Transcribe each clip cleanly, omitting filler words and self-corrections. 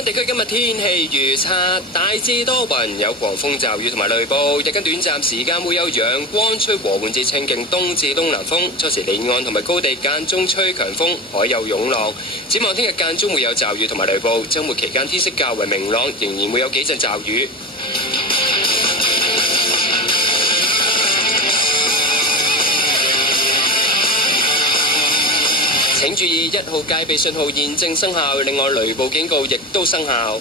港地區今日天氣預測，大致多雲，有狂風驟雨同埋雷暴，日間短暫時間會有陽光，吹和緩至清勁東至東南風，初時離岸同埋高地間中吹強風，海有湧浪。展望聽日間中會有驟雨同埋雷暴，週末期間天色較為明朗，仍然會有幾陣驟雨。請注意1號戒備信號現正生效，另外雷暴警告亦都生效。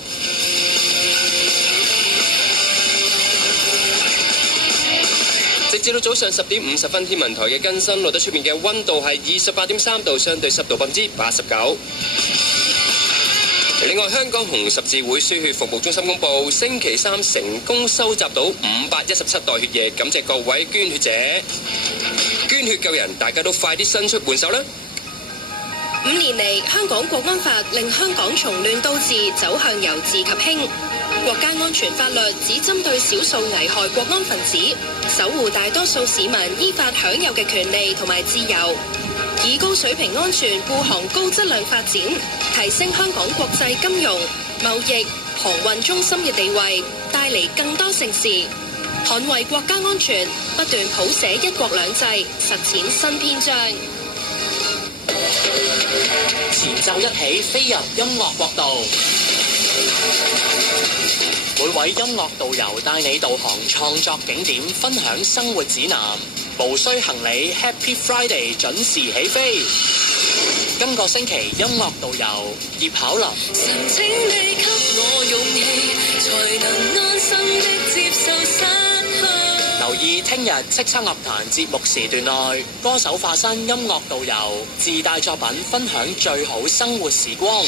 直至到早上10點50分，天文台嘅更新錄得出面嘅溫度係28.3度，相對濕度89%。另外，香港紅十字會輸血服務中心公布，星期三成功收集到517袋血液，感謝各位捐血者。捐血救人，大家都快啲伸出援手啦！5年嚟，香港國安法令香港從亂到治走向由治及興。國家安全法律只針對少數危害國安分子，守護大多數市民依法享有嘅權利同埋自由，以高水平安全護航高質量發展，提升香港國際金融、貿易、航運中心嘅地位，帶嚟更多盛事。捍衛國家安全，不斷譜寫一國兩制，實踐新篇章。前奏一起，飛入音樂國度。每位音樂導遊帶你導航創作景點，分享生活指南。無需行李 ，Happy Friday 準時起飛。今個星期音樂導遊葉巧琳。神請你給我勇氣，才能安心的接受失去。留意聽日叱咤樂壇節目時段內，歌手化身音樂導遊，自帶作品分享最好生活時光。